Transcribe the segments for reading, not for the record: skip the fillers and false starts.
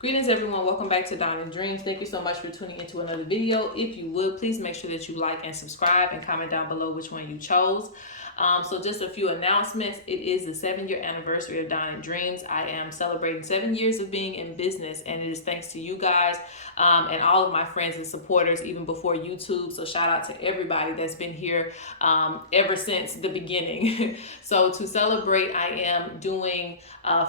Greetings everyone, welcome back to Diamond Dreams. Thank you so much for tuning into another video. If you would, please make sure that you like and subscribe and comment down below which one you chose. So just a few announcements. It is the 7-year anniversary of Diamond Dreams. I am celebrating 7 years of being in business, and it is thanks to you guys and all of my friends and supporters even before YouTube. So shout out to everybody that's been here ever since the beginning. So to celebrate, I am doing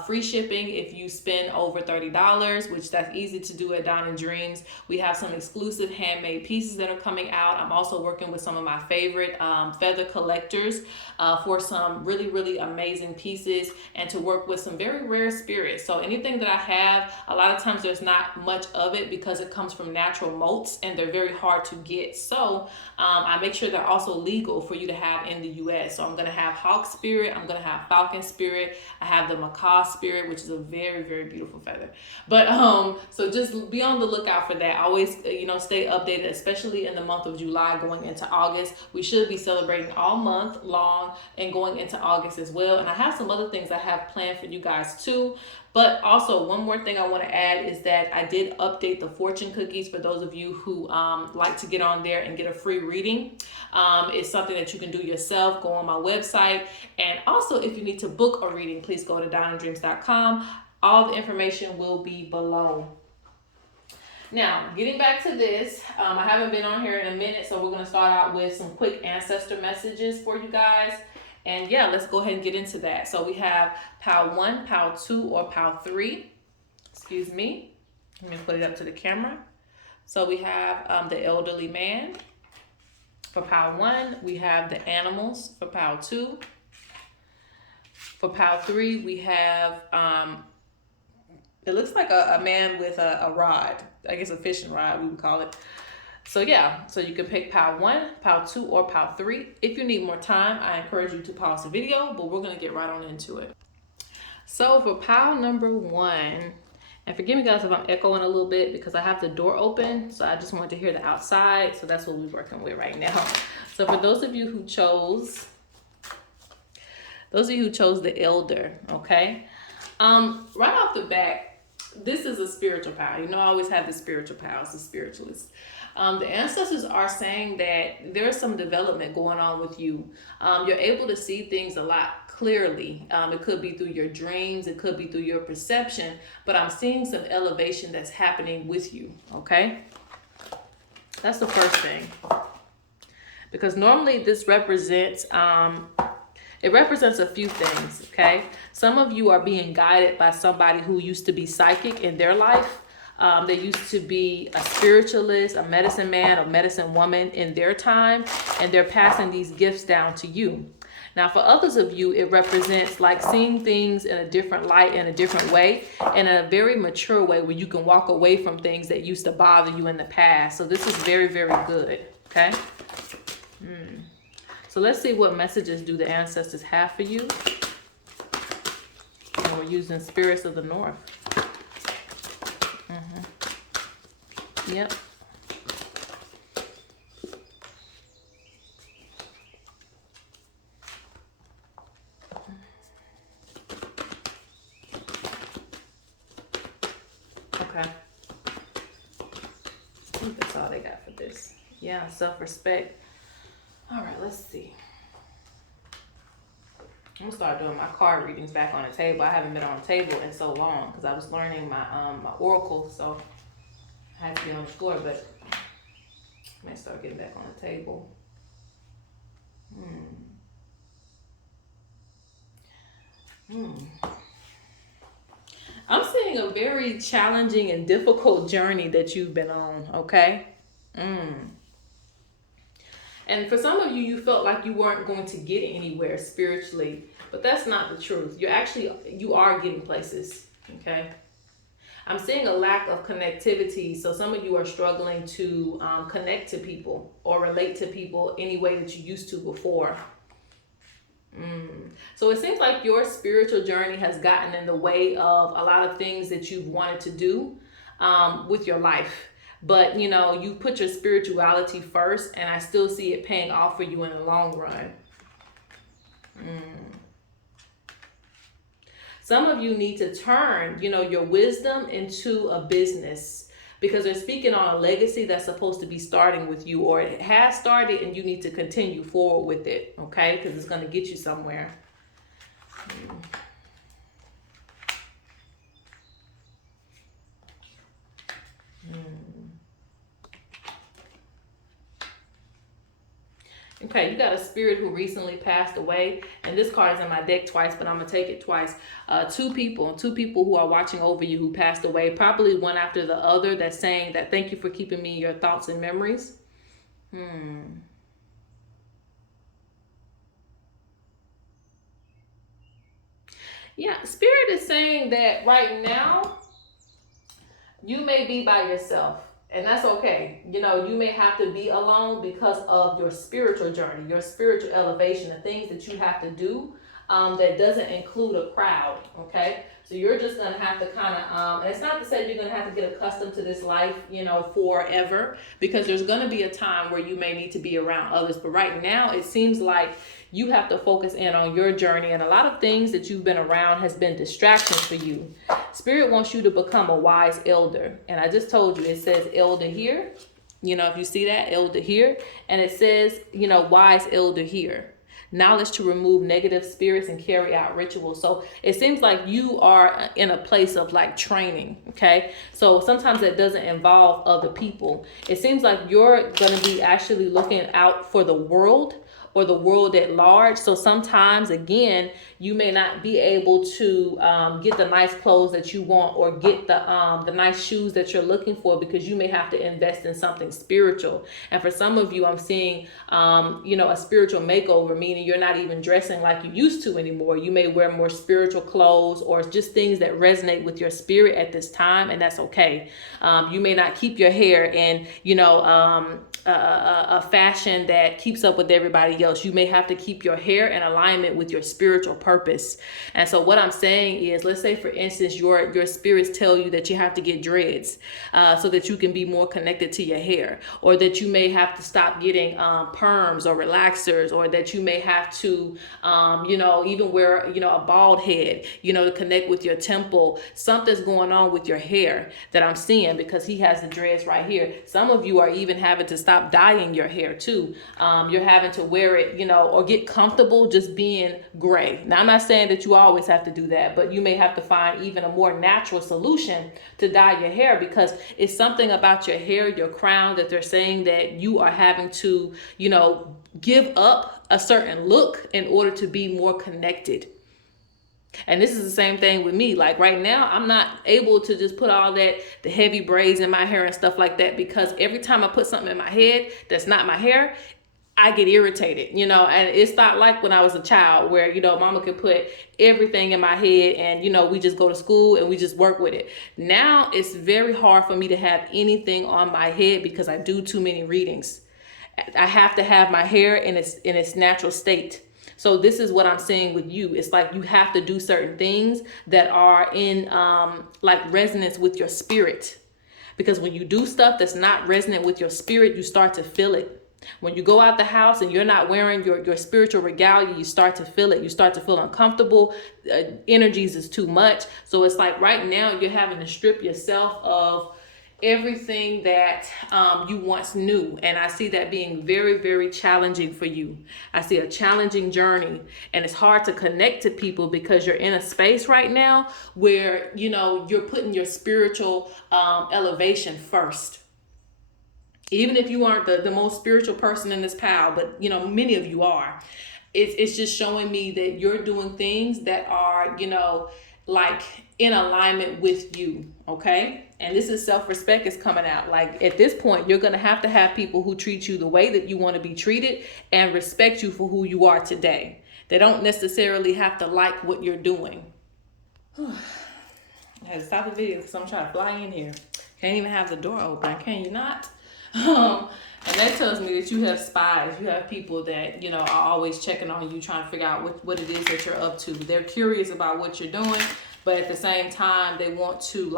free shipping if you spend over $30, which that's easy to do at Diamond Dreams. We have some exclusive handmade pieces that are coming out. I'm also working with some of my favorite feather collectors for some really amazing pieces and to work with some very rare spirits. So anything that I have, a lot of times there's not much of it because it comes from natural molts and they're very hard to get. So I make sure they're also legal for you to have in the US. So I'm going to have hawk spirit, I'm going to have falcon spirit, I have the macaw spirit, which is a very beautiful feather. But so just be on the lookout for that. Always stay updated, especially in the month of July going into August. We should be celebrating all month long and going into August as well. And I have some other things I have planned for you guys too. But also one more thing I want to add is that I did update the fortune cookies for those of you who like to get on there and get a free reading. It's something that you can do yourself. Go on my website. And also if you need to book a reading, please go to diamonddreams.com. All the information will be below. Now, getting back to this, I haven't been on here in a minute, so we're going to start out with some quick ancestor messages for you guys. And yeah, let's go ahead and get into that. So we have Pile 1, Pile 2, or Pile 3. Excuse me. Let me put it up to the camera. So we have the elderly man for Pile 1. We have the animals for Pile 2. For Pile 3, we have... it looks like a man with a rod. I guess a fishing rod, we would call it. So yeah, so you can pick Pile 1, Pile 2, or Pile 3. If you need more time, I encourage you to pause the video, but we're gonna get right on into it. So for Pile number 1, and forgive me guys if I'm echoing a little bit because I have the door open, so I just wanted to hear the outside, so that's what we're working with right now. So for those of you who chose the elder, okay? Right off the bat, this is a spiritual power. You know, I always have the spiritual powers, the spiritualists. The ancestors are saying that there's some development going on with you. You're able to see things a lot clearly. It could be through your dreams, it could be through your perception, but I'm seeing some elevation that's happening with you, okay? That's the first thing. Because normally this represents... it represents a few things, okay? Some of you are being guided by somebody who used to be psychic in their life. They used to be a spiritualist, a medicine man, or medicine woman in their time, and they're passing these gifts down to you. Now, for others of you, it represents like seeing things in a different light, in a different way, and in a very mature way where you can walk away from things that used to bother you in the past. So this is very good, okay? So let's see what messages do the ancestors have for you. And we're using spirits of the north. Yep. Okay. I think that's all they got for this. Yeah, self-respect. All right, let's see. I'm gonna start doing my card readings back on the table. I haven't been on the table in so long because I was learning my my oracle, so I had to be on the floor, but I may start getting back on the table. I'm seeing a very challenging and difficult journey that you've been on, okay? And for some of you, you felt like you weren't going to get anywhere spiritually, but that's not the truth. You are getting places, okay? I'm seeing a lack of connectivity. So some of you are struggling to connect to people or relate to people any way that you used to before. So it seems like your spiritual journey has gotten in the way of a lot of things that you've wanted to do with your life. But, you know, you put your spirituality first, and I still see it paying off for you in the long run. Some of you need to turn, your wisdom into a business, because they're speaking on a legacy that's supposed to be starting with you, or it has started and you need to continue forward with it, okay? Because it's going to get you somewhere. Okay, you got a spirit who recently passed away, and this card is in my deck twice, but I'm gonna take it twice. Two people who are watching over you who passed away, probably one after the other, that's saying that thank you for keeping me in your thoughts and memories. Yeah, spirit is saying that right now you may be by yourself. And that's okay. You may have to be alone because of your spiritual journey, your spiritual elevation, the things that you have to do that doesn't include a crowd, okay? So you're just going to have to kind of, and it's not to say you're going to have to get accustomed to this life, forever, because there's going to be a time where you may need to be around others. But right now, it seems like you have to focus in on your journey, and a lot of things that you've been around has been distractions for you. Spirit wants you to become a wise elder. And I just told you, it says elder here. If you see that, elder here. And it says, wise elder here. Knowledge to remove negative spirits and carry out rituals. So it seems like you are in a place of like training, okay? So sometimes that doesn't involve other people. It seems like you're going to be actually looking out for the world, or the world at large. So sometimes, again, you may not be able to get the nice clothes that you want, or get the nice shoes that you're looking for, because you may have to invest in something spiritual. And for some of you, I'm seeing, a spiritual makeover, meaning you're not even dressing like you used to anymore. You may wear more spiritual clothes, or just things that resonate with your spirit at this time, and that's okay. You may not keep your hair in, a fashion that keeps up with everybody else. You may have to keep your hair in alignment with your spiritual purpose. And so what I'm saying is, let's say for instance, your spirits tell you that you have to get dreads so that you can be more connected to your hair, or that you may have to stop getting perms or relaxers, or that you may have to even wear a bald head to connect with your temple. Something's going on with your hair that I'm seeing, because he has the dreads right here. Some of you are even having to stop dyeing your hair too. You're having to wear it, or get comfortable just being gray. Now, I'm not saying that you always have to do that, but you may have to find even a more natural solution to dye your hair, because it's something about your hair, your crown, that they're saying that you are having to, give up a certain look in order to be more connected. And this is the same thing with me. Like right now, I'm not able to just put all the heavy braids in my hair and stuff like that, because every time I put something in my head that's not my hair, I get irritated, and it's not like when I was a child where, mama could put everything in my head and, we just go to school and we just work with it. Now it's very hard for me to have anything on my head because I do too many readings. I have to have my hair in its natural state. So this is what I'm saying with you. It's like you have to do certain things that are in resonance with your spirit. Because when you do stuff that's not resonant with your spirit, you start to feel it. When you go out the house and you're not wearing your spiritual regalia, you start to feel it. You start to feel uncomfortable. Energies is too much. So it's like right now you're having to strip yourself of everything that you once knew. And I see that being very, very challenging for you. I see a challenging journey, and it's hard to connect to people because you're in a space right now where, you're putting your spiritual elevation first. Even if you aren't the most spiritual person in this pile, but many of you are. It's just showing me that you're doing things that are, in alignment with you, okay? And this is self-respect is coming out. Like at this point, you're going to have people who treat you the way that you want to be treated and respect you for who you are today. They don't necessarily have to like what you're doing. I had to stop the video because I'm trying to fly in here. Can't even have the door open, can you not? And that tells me that you have spies. You have people that, are always checking on you, trying to figure out what it is that you're up to. They're curious about what you're doing, but at the same time, they want to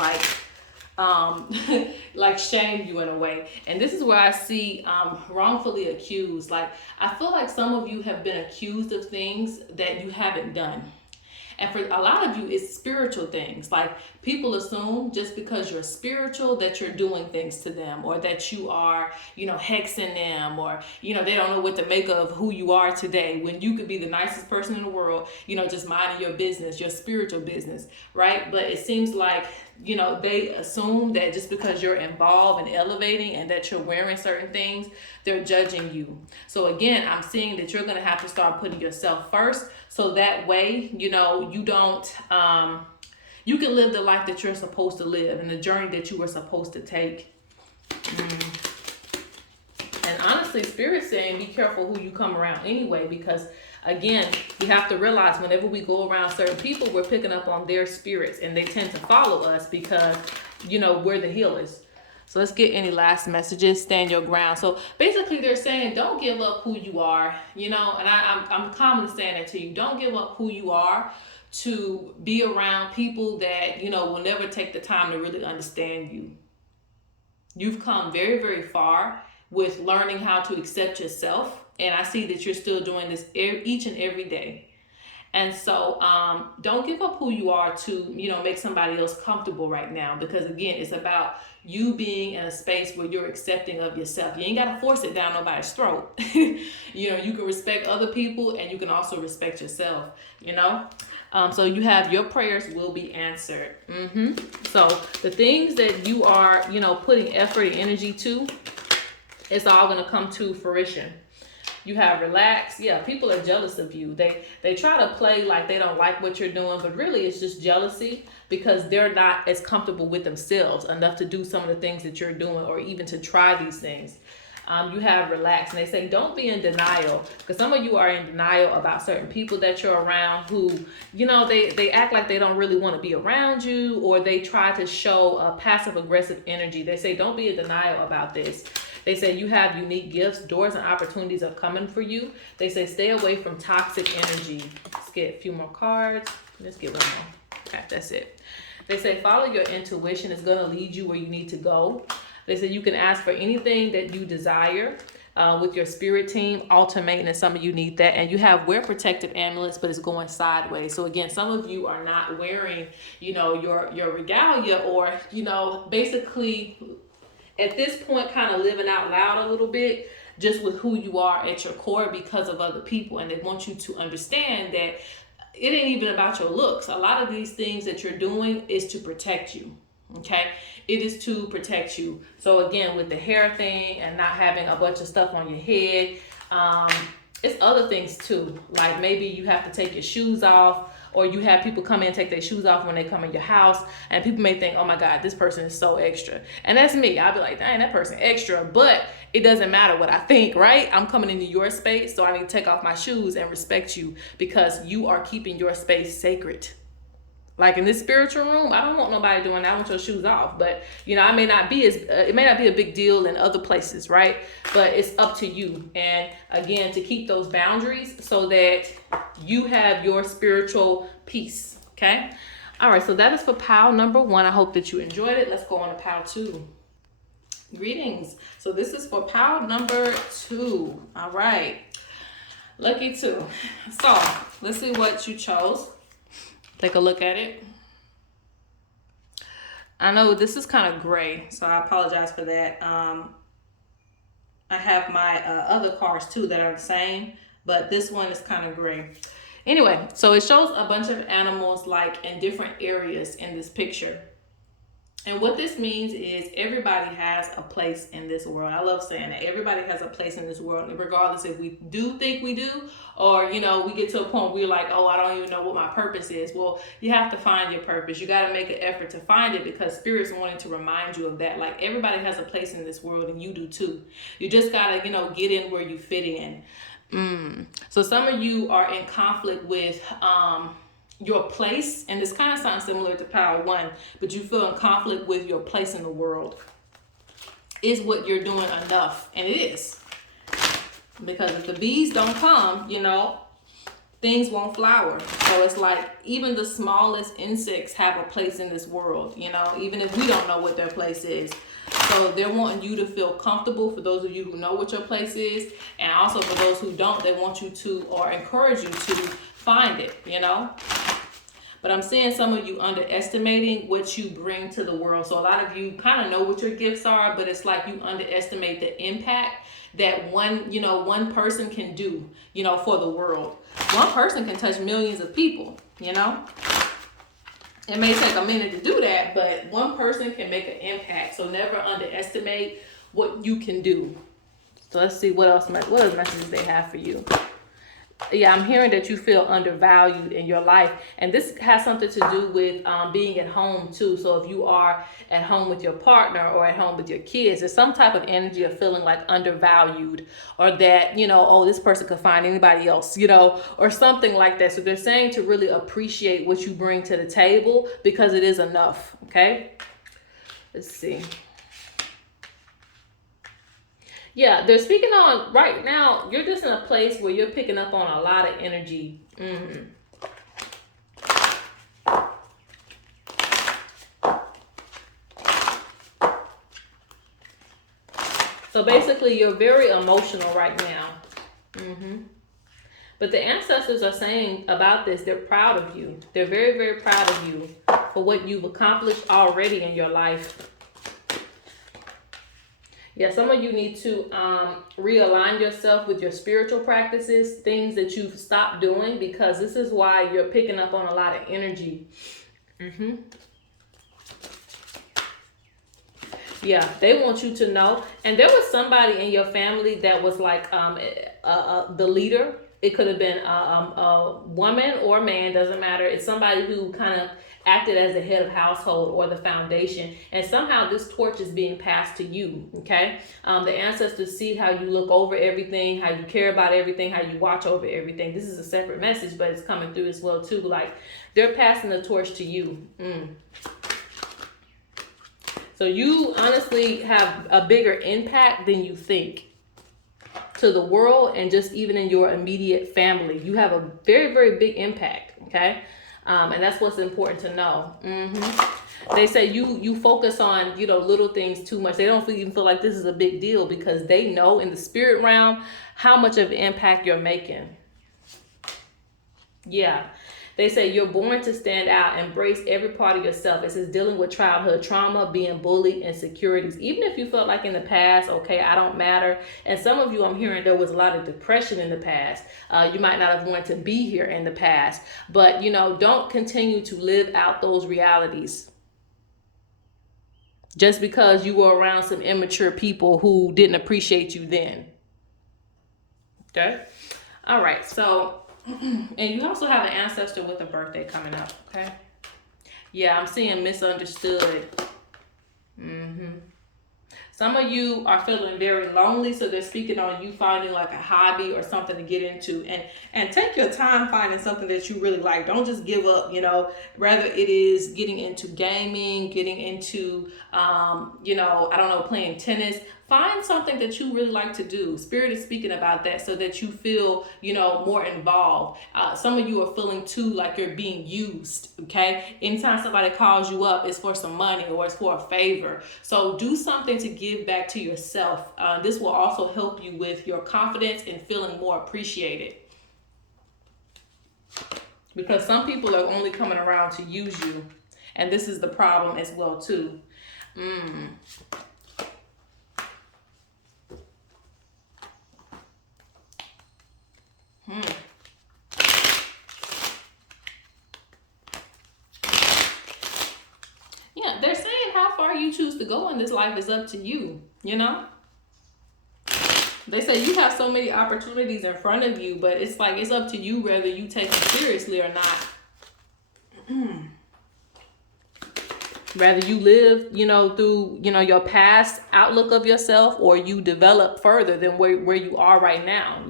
shame you in a way. And this is where I see wrongfully accused. Like, I feel like some of you have been accused of things that you haven't done. And for a lot of you, it's spiritual things. Like, people assume just because you're spiritual that you're doing things to them, or that you are, hexing them, or, they don't know what to make of who you are today, when you could be the nicest person in the world, just minding your business, your spiritual business, right? But it seems like, they assume that just because you're involved and elevating and that you're wearing certain things, they're judging you. So again, I'm seeing that you're going to have to start putting yourself first. So that way, you don't, you can live the life that you're supposed to live and the journey that you were supposed to take. And honestly, Spirit's saying be careful who you come around anyway, because again, we have to realize whenever we go around certain people, we're picking up on their spirits, and they tend to follow us because, we're the healers. So let's get any last messages. Stand your ground. So basically they're saying, don't give up who you are, and I'm commonly saying that to you. Don't give up who you are to be around people that, will never take the time to really understand you. You've come very, very far with learning how to accept yourself. And I see that you're still doing this each and every day. And so don't give up who you are to, make somebody else comfortable right now. Because again, it's about you being in a space where you're accepting of yourself. You ain't got to force it down nobody's throat. You can respect other people, and you can also respect yourself, So you have your prayers will be answered. So the things that you are, putting effort and energy to, it's all going to come to fruition. You have relaxed. Yeah, people are jealous of you. They try to play like they don't like what you're doing, but really it's just jealousy because they're not as comfortable with themselves enough to do some of the things that you're doing, or even to try these things. You have relaxed, and they say don't be in denial, because some of you are in denial about certain people that you're around who, they act like they don't really want to be around you, or they try to show a passive aggressive energy. They say don't be in denial about this. They say you have unique gifts, doors and opportunities are coming for you. They say stay away from toxic energy. Let's get a few more cards. Let's get one more. Okay, that's it. They say follow your intuition. It's going to lead you where you need to go. They say you can ask for anything that you desire with your spirit team. Altar maintenance, some of you need that. And you have wear protective amulets, but it's going sideways. So again, some of you are not wearing, your regalia, or, basically at this point kind of living out loud a little bit, just with who you are at your core because of other people. And they want you to understand that it ain't even about your looks. A lot of these things that you're doing is to protect you. Okay, it is to protect you. So again, with the hair thing and not having a bunch of stuff on your head, it's other things too. Like maybe you have to take your shoes off, or you have people come in and take their shoes off when they come in your house, and people may think, oh my God, this person is so extra. And that's me. I'll be like, dang, that person extra. But it doesn't matter what I think, right? I'm coming into your space, so I need to take off my shoes and respect you, because you are keeping your space sacred. Like in this spiritual room, I don't want nobody doing that. I want your shoes off. But, it may not be a big deal in other places, right? But it's up to you. And again, to keep those boundaries so that you have your spiritual peace. Okay. All right. So that is for pile number 1. I hope that you enjoyed it. Let's go on to pile 2. Greetings. So this is for pile number 2. All right. Lucky 2. So let's see what you chose. Take a look at it. I know this is kind of gray, so I apologize for that. I have my other cards too that are the same, but this one is kind of gray. Anyway, so it shows a bunch of animals like in different areas in this picture. And what this means is everybody has a place in this world. I love saying that. Everybody has a place in this world, regardless if we do think we do, or, we get to a point where we're like, oh, I don't even know what my purpose is. Well, you have to find your purpose. You got to make an effort to find it, because Spirit's wanting to remind you of that. Like everybody has a place in this world, and you do too. You just got to, get in where you fit in. So some of you are in conflict with, your place, and this kind of sounds similar to pile 1, but you feel in conflict with your place in the world. Is what you're doing enough? And it is, because if the bees don't come, things won't flower. So it's like even the smallest insects have a place in this world, even if we don't know what their place is. So they're wanting you to feel comfortable, for those of you who know what your place is, and also for those who don't, they want you to, or encourage you to find it, But I'm seeing some of you underestimating what you bring to the world. So a lot of you kind of know what your gifts are, but it's like you underestimate the impact that one person can do, for the world. One person can touch millions of people, It may take a minute to do that, but one person can make an impact. So never underestimate what you can do. So let's see what other messages they have for you. Yeah, I'm hearing that you feel undervalued in your life. And this has something to do with being at home too. So if you are at home with your partner or at home with your kids, there's some type of energy of feeling like undervalued, or that, oh, this person could find anybody else, or something like that. So they're saying to really appreciate what you bring to the table, because it is enough. Okay. Let's see. Yeah, they're speaking on right now. You're just in a place where you're picking up on a lot of energy. So basically, you're very emotional right now. But the ancestors are saying about this, they're proud of you. They're very, very proud of you for what you've accomplished already in your life. Yeah, some of you need to realign yourself with your spiritual practices, things that you've stopped doing, because this is why you're picking up on a lot of energy. Yeah, they want you to know. And there was somebody in your family that was like the leader. It could have been a woman or a man, doesn't matter. It's somebody who kind of acted as the head of household or the foundation, and somehow this torch is being passed to you. Okay, the ancestors see how you look over everything, how you care about everything, how you watch over everything. This is a separate message, but it's coming through as well too. Like they're passing the torch to you. So you honestly have a bigger impact than you think to the world, and just even in your immediate family. You have a very, very big impact. Okay. And that's what's important to know. They say you focus on, little things too much. They don't even feel like this is a big deal, because they know in the spirit realm how much of an impact you're making. Yeah. They say you're born to stand out, embrace every part of yourself. It says dealing with childhood trauma, being bullied, insecurities. Even if you felt like in the past, okay, I don't matter. And some of you, I'm hearing there was a lot of depression in the past. You might not have wanted to be here in the past. But, don't continue to live out those realities just because you were around some immature people who didn't appreciate you then. Okay? All right, so... And you also have an ancestor with a birthday coming up, okay? Yeah, I'm seeing misunderstood. Some of you are feeling very lonely, so they're speaking on you finding like a hobby or something to get into. And take your time finding something that you really like. Don't just give up, Rather it is getting into gaming, getting into, playing tennis. Find something that you really like to do. Spirit is speaking about that so that you feel, more involved. Some of you are feeling too like you're being used, okay? Anytime somebody calls you up, it's for some money or it's for a favor. So do something to give back to yourself. This will also help you with your confidence and feeling more appreciated. Because some people are only coming around to use you. And this is the problem as well too. Yeah, they're saying how far you choose to go in this life is up to you, They say you have so many opportunities in front of you, but it's like it's up to you whether you take it seriously or not. Whether you live, through, your past outlook of yourself, or you develop further than where you are right now,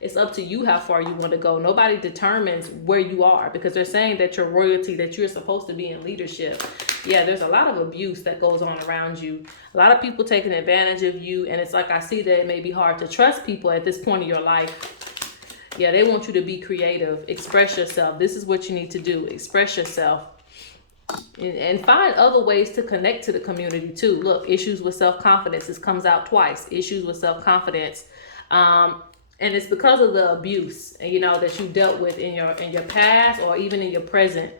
It's up to you how far you want to go. Nobody determines where you are, because they're saying that you're royalty, that you're supposed to be in leadership. Yeah, there's a lot of abuse that goes on around you. A lot of people taking advantage of you, and it's like I see that it may be hard to trust people at this point in your life. Yeah, they want you to be creative. Express yourself. This is what you need to do. Express yourself. And find other ways to connect to the community too. Look, issues with self-confidence. This comes out twice. Issues with self-confidence. And it's because of the abuse, that you dealt with in your past or even in your present.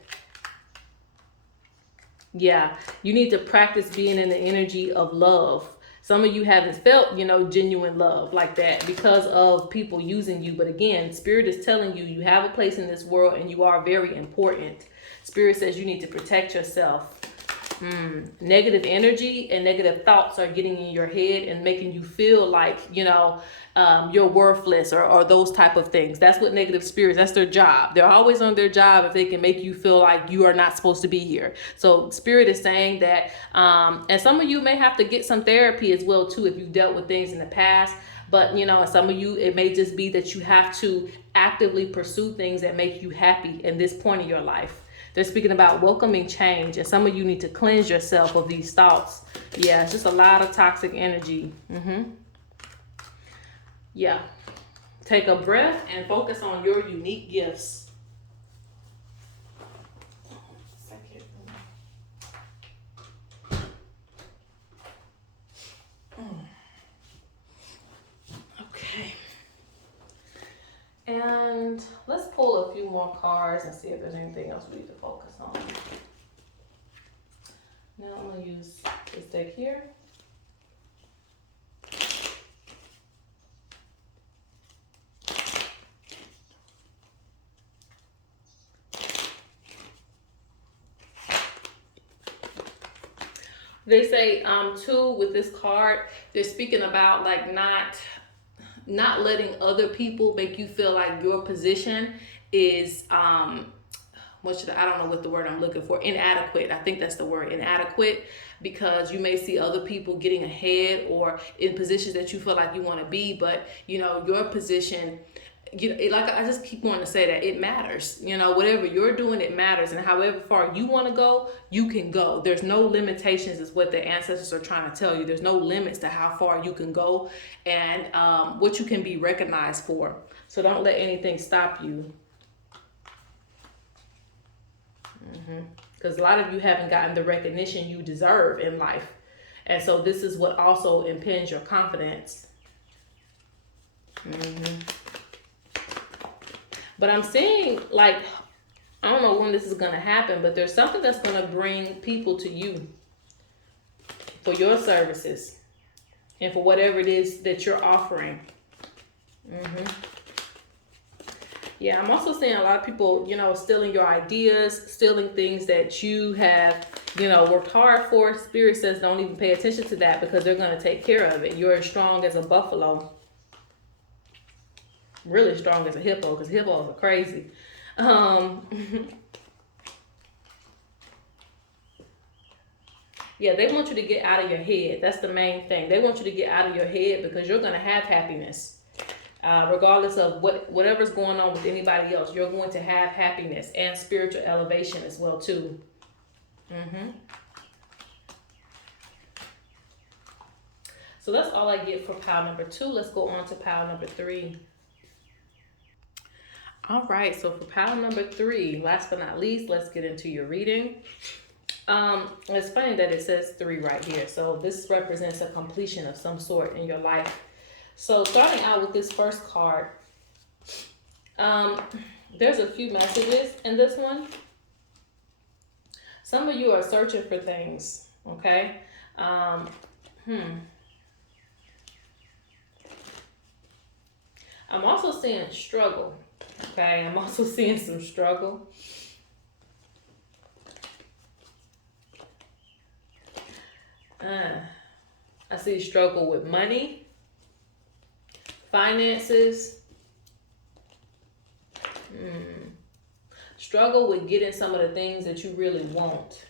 Yeah, you need to practice being in the energy of love. Some of you haven't felt, genuine love like that because of people using you. But again, Spirit is telling you you have a place in this world and you are very important. Spirit says you need to protect yourself. Negative energy and negative thoughts are getting in your head and making you feel like you're worthless, or those type of things. That's what negative spirits, that's their job. They're always on their job if they can make you feel like you are not supposed to be here. So Spirit is saying that, and some of you may have to get some therapy as well too if you've dealt with things in the past. But and some of you, it may just be that you have to actively pursue things that make you happy in this point in your life. They're speaking about welcoming change, and some of you need to cleanse yourself of these thoughts. Yeah, it's just a lot of toxic energy. Yeah. Take a breath and focus on your unique gifts. Okay. And let's pull a few more cards and see if there's anything else we need to focus on. Now I'm going to use this deck here. They say too, with this card, they're speaking about like not letting other people make you feel like your position is I don't know what the word I'm looking for, inadequate. I think that's the word, inadequate, because you may see other people getting ahead or in positions that you feel like you want to be, but your position, like I just keep wanting to say that it matters. Whatever you're doing, it matters, and however far you want to go, you can go. There's no limitations, is what the ancestors are trying to tell you. There's no limits to how far you can go and what you can be recognized for. So don't let anything stop you. Because a lot of you haven't gotten the recognition you deserve in life, and so this is what also impinges your confidence. But I'm seeing, like, I don't know when this is going to happen, but there's something that's going to bring people to you for your services and for whatever it is that you're offering. Yeah, I'm also seeing a lot of people, stealing your ideas, stealing things that you have, worked hard for. Spirit says don't even pay attention to that because they're going to take care of it. You're as strong as a buffalo. Really strong as a hippo, because hippos are crazy. Yeah, they want you to get out of your head. That's the main thing. They want you to get out of your head because you're going to have happiness. Regardless of whatever's going on with anybody else, you're going to have happiness and spiritual elevation as well too. So that's all I get for pile number 2. Let's go on to pile number 3. All right, so for pile number 3, last but not least, let's get into your reading. It's funny that it says 3 right here. So this represents a completion of some sort in your life. So starting out with this first card, there's a few messages in this one. Some of you are searching for things, okay? I'm also seeing struggle. Okay, I'm also seeing some struggle. I see struggle with money, finances, struggle with getting some of the things that you really want.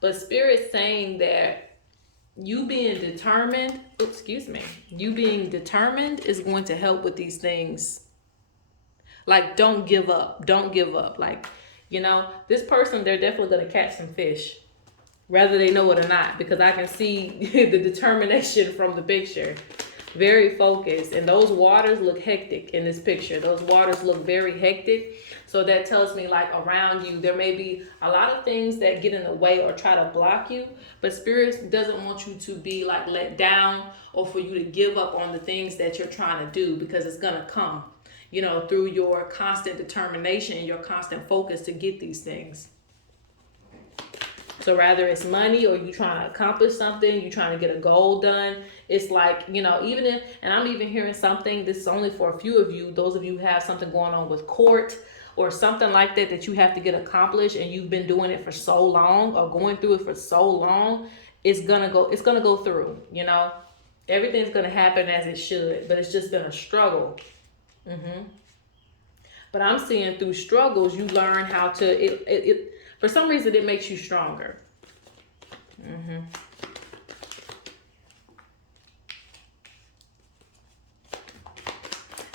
But Spirit's saying that you being determined is going to help with these things. Like, don't give up. Like, this person, they're definitely going to catch some fish, whether they know it or not, because I can see the determination from the picture. Very focused. And those waters look hectic in this picture. Those waters look very hectic. So that tells me, like, around you, there may be a lot of things that get in the way or try to block you. But Spirit doesn't want you to be, like, let down or for you to give up on the things that you're trying to do, because it's going to come, through your constant determination and your constant focus to get these things. So rather it's money, or you trying to accomplish something, you trying to get a goal done. It's like, you know, even if, and I'm even hearing something, this is only for a few of you, those of you who have something going on with court or something like that that you have to get accomplished, and you've been doing it for so long or going through it for so long, it's gonna go through, you know. Everything's gonna happen as it should, but it's just been a struggle. But I'm seeing through struggles, you learn how to, it for some reason, it makes you stronger.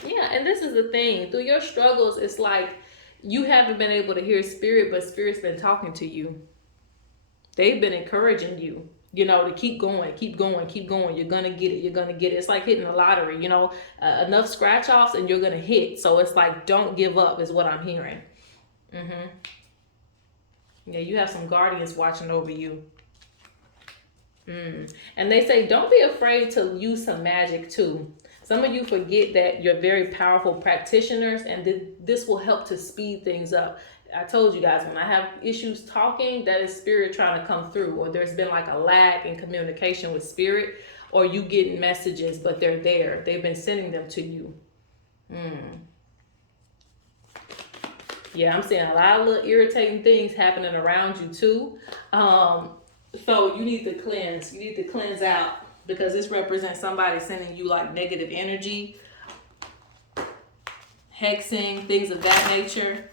Yeah, and this is the thing. Through your struggles, it's like you haven't been able to hear spirit, but spirit's been talking to you. They've been encouraging you, you know, to keep going, keep going, keep going. You're going to get it. You're going to get it. It's like hitting the lottery, you know, enough scratch offs and you're going to hit. So it's like, don't give up is what I'm hearing. Yeah, you have some guardians watching over you. And they say, don't be afraid to use some magic too. Some of you forget that you're very powerful practitioners, and this will help to speed things up. I told you guys, when I have issues talking, that is spirit trying to come through, or there's been like a lag in communication with spirit, or you getting messages, but they're there. They've been sending them to you. Yeah, I'm seeing a lot of little irritating things happening around you too. So you need to cleanse. You need to cleanse out, because this represents somebody sending you like negative energy, hexing, things of that nature.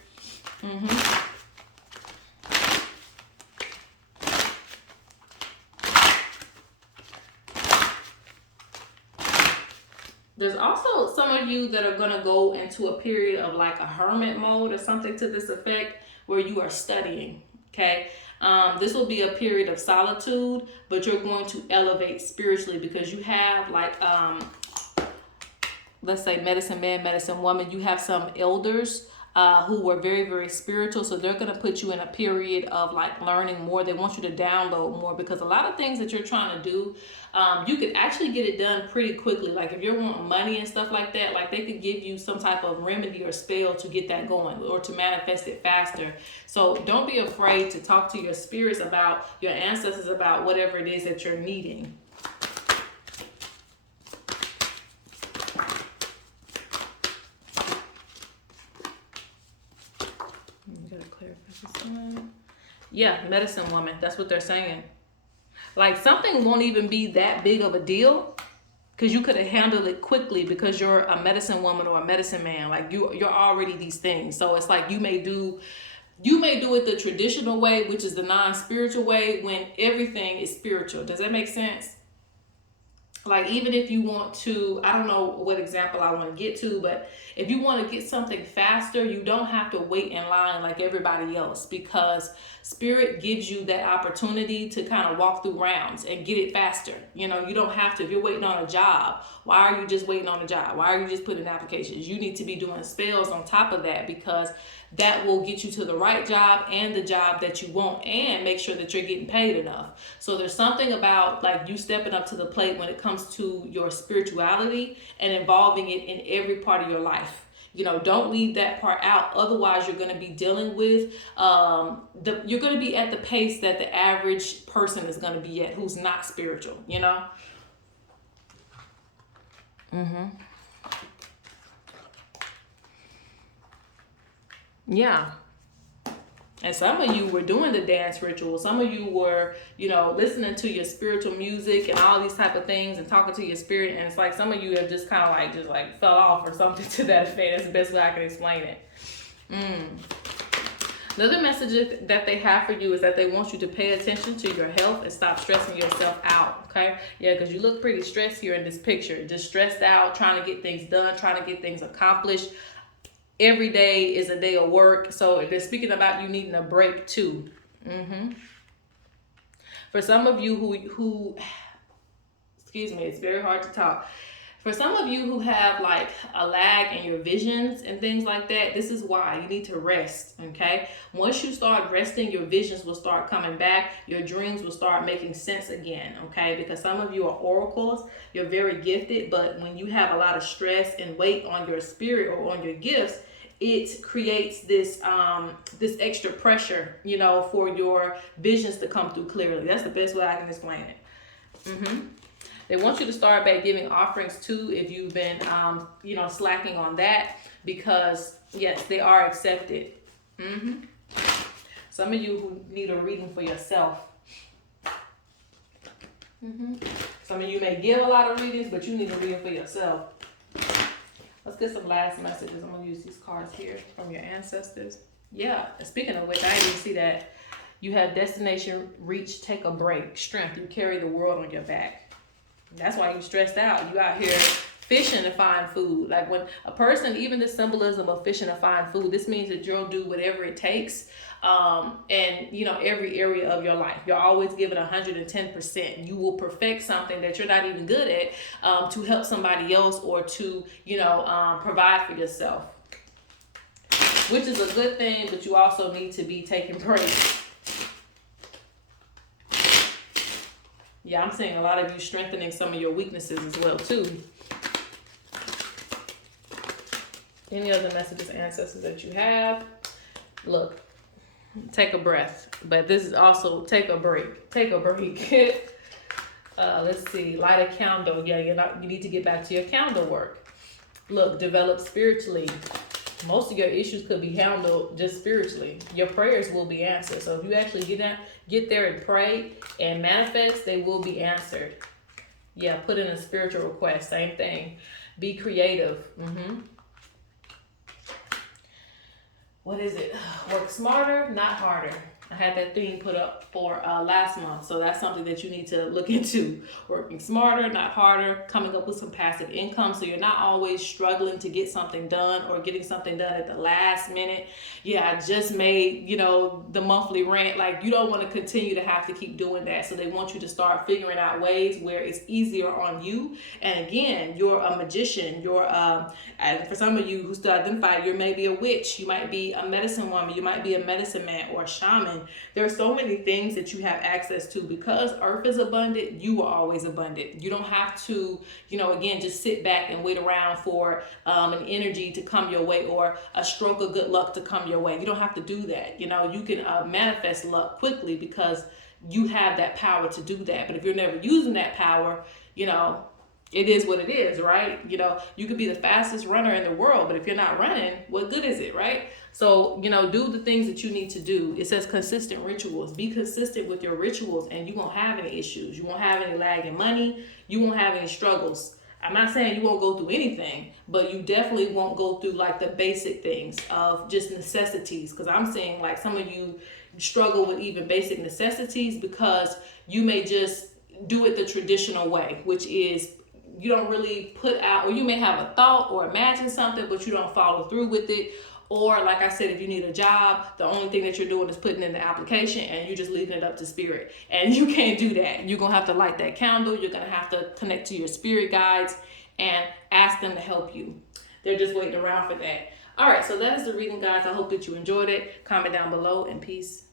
There's also some of you that are going to go into a period of like a hermit mode or something to this effect, where you are studying. Okay. This will be a period of solitude, but you're going to elevate spiritually, because you have like, let's say medicine man, medicine woman, you have some elders who were very, very spiritual. So they're going to put you in a period of like learning more. They want you to download more, because a lot of things that you're trying to do, you could actually get it done pretty quickly. Like if you're wanting money and stuff like that, like they could give you some type of remedy or spell to get that going, or to manifest it faster. So don't be afraid to talk to your spirits about, your ancestors about whatever it is that you're needing. Yeah, medicine woman. That's what they're saying. Like something won't even be that big of a deal, because you could have handled it quickly, because you're a medicine woman or a medicine man. Like you're already these things. So it's like you may do it the traditional way, which is the non-spiritual way, when everything is spiritual. Does that make sense? Like even if you want to, I don't know what example I want to get to, but if you want to get something faster, you don't have to wait in line like everybody else, because spirit gives you that opportunity to kind of walk through rounds and get it faster. You know, you don't have to. If you're waiting on a job, why are you just waiting on a job? Why are you just putting applications? You need to be doing spells on top of that, because that will get you to the right job and the job that you want, and make sure that you're getting paid enough. So there's something about like you stepping up to the plate when it comes to your spirituality and involving it in every part of your life. You know, don't leave that part out. Otherwise, you're going to be dealing with, you're going to be at the pace that the average person is going to be at who's not spiritual, you know? Yeah. And some of you were doing the dance ritual. Some of you were, you know, listening to your spiritual music and all these type of things and talking to your spirit. And it's like some of you have just kind of like fell off or something to that effect. That's the best way I can explain it. Another message that they have for you is that they want you to pay attention to your health and stop stressing yourself out. Okay? Yeah, because you look pretty stressed here in this picture. Just stressed out, trying to get things done, trying to get things accomplished. Every day is a day of work. So they're speaking about you needing a break too. For some of you who excuse me, it's very hard to talk. For some of you who have like a lag in your visions and things like that, this is why you need to rest, okay? Once you start resting, your visions will start coming back. Your dreams will start making sense again, okay? Because some of you are oracles. You're very gifted, but when you have a lot of stress and weight on your spirit or on your gifts, it creates this this extra pressure, you know, for your visions to come through clearly. That's the best way I can explain it. They want you to start back giving offerings too if you've been, you know, slacking on that, because yes, they are accepted. Some of you who need a reading for yourself. Some of you may give a lot of readings, but you need a reading for yourself. Let's get some last messages. I'm going to use these cards here from your ancestors. Yeah, and speaking of which, I didn't even see that. You have destination, reach, take a break, strength. You carry the world on your back. That's why you're stressed out. You out here fishing to find food. Like when a person, even the symbolism of fishing to find food, this means that you'll do whatever it takes. And you know, every area of your life, you'll always give it 110%. You will perfect something that you're not even good at, to help somebody else, or to, you know, provide for yourself, which is a good thing, but you also need to be taking breaks. Yeah, I'm seeing a lot of you strengthening some of your weaknesses as well too. Any other messages, ancestors, that you have? Look, take a breath, but this is also take a break. Take a break. Let's see, light a candle. Yeah, you need to get back to your candle work. Look, develop spiritually. Most of your issues could be handled just spiritually. Your prayers will be answered. So if you actually get there and pray and manifest, they will be answered. Yeah, put in a spiritual request. Same thing. Be creative. What is it? Work smarter, not harder. I had that theme put up for last month, so that's something that you need to look into. Working smarter, not harder, coming up with some passive income, so you're not always struggling to get something done or getting something done at the last minute. Yeah, I just made, you know, the monthly rent. Like, you don't want to continue to have to keep doing that, so they want you to start figuring out ways where it's easier on you. And again, you're a magician. You're, and for some of you who still identify, you may be a witch, you might be a medicine woman, you might be a medicine man or a shaman. There are so many things that you have access to. Because earth is abundant, you are always abundant. You don't have to, you know, again, just sit back and wait around for an energy to come your way, or a stroke of good luck to come your way. You don't have to do that. You know, you can manifest luck quickly because you have that power to do that. But if you're never using that power, you know, it is what it is, right? You know, you could be the fastest runner in the world, but if you're not running, what good is it, right? So, you know, do the things that you need to do. It says consistent rituals. Be consistent with your rituals, and you won't have any issues. You won't have any lag in money. You won't have any struggles. I'm not saying you won't go through anything, but you definitely won't go through like the basic things of just necessities. Because I'm seeing like some of you struggle with even basic necessities because you may just do it the traditional way, which is you don't really put out, or you may have a thought or imagine something, but you don't follow through with it. Or like I said, if you need a job, the only thing that you're doing is putting in the application and you're just leaving it up to spirit. And you can't do that. You're going to have to light that candle. You're going to have to connect to your spirit guides and ask them to help you. They're just waiting around for that. All right, so that is the reading, guys. I hope that you enjoyed it. Comment down below, and peace.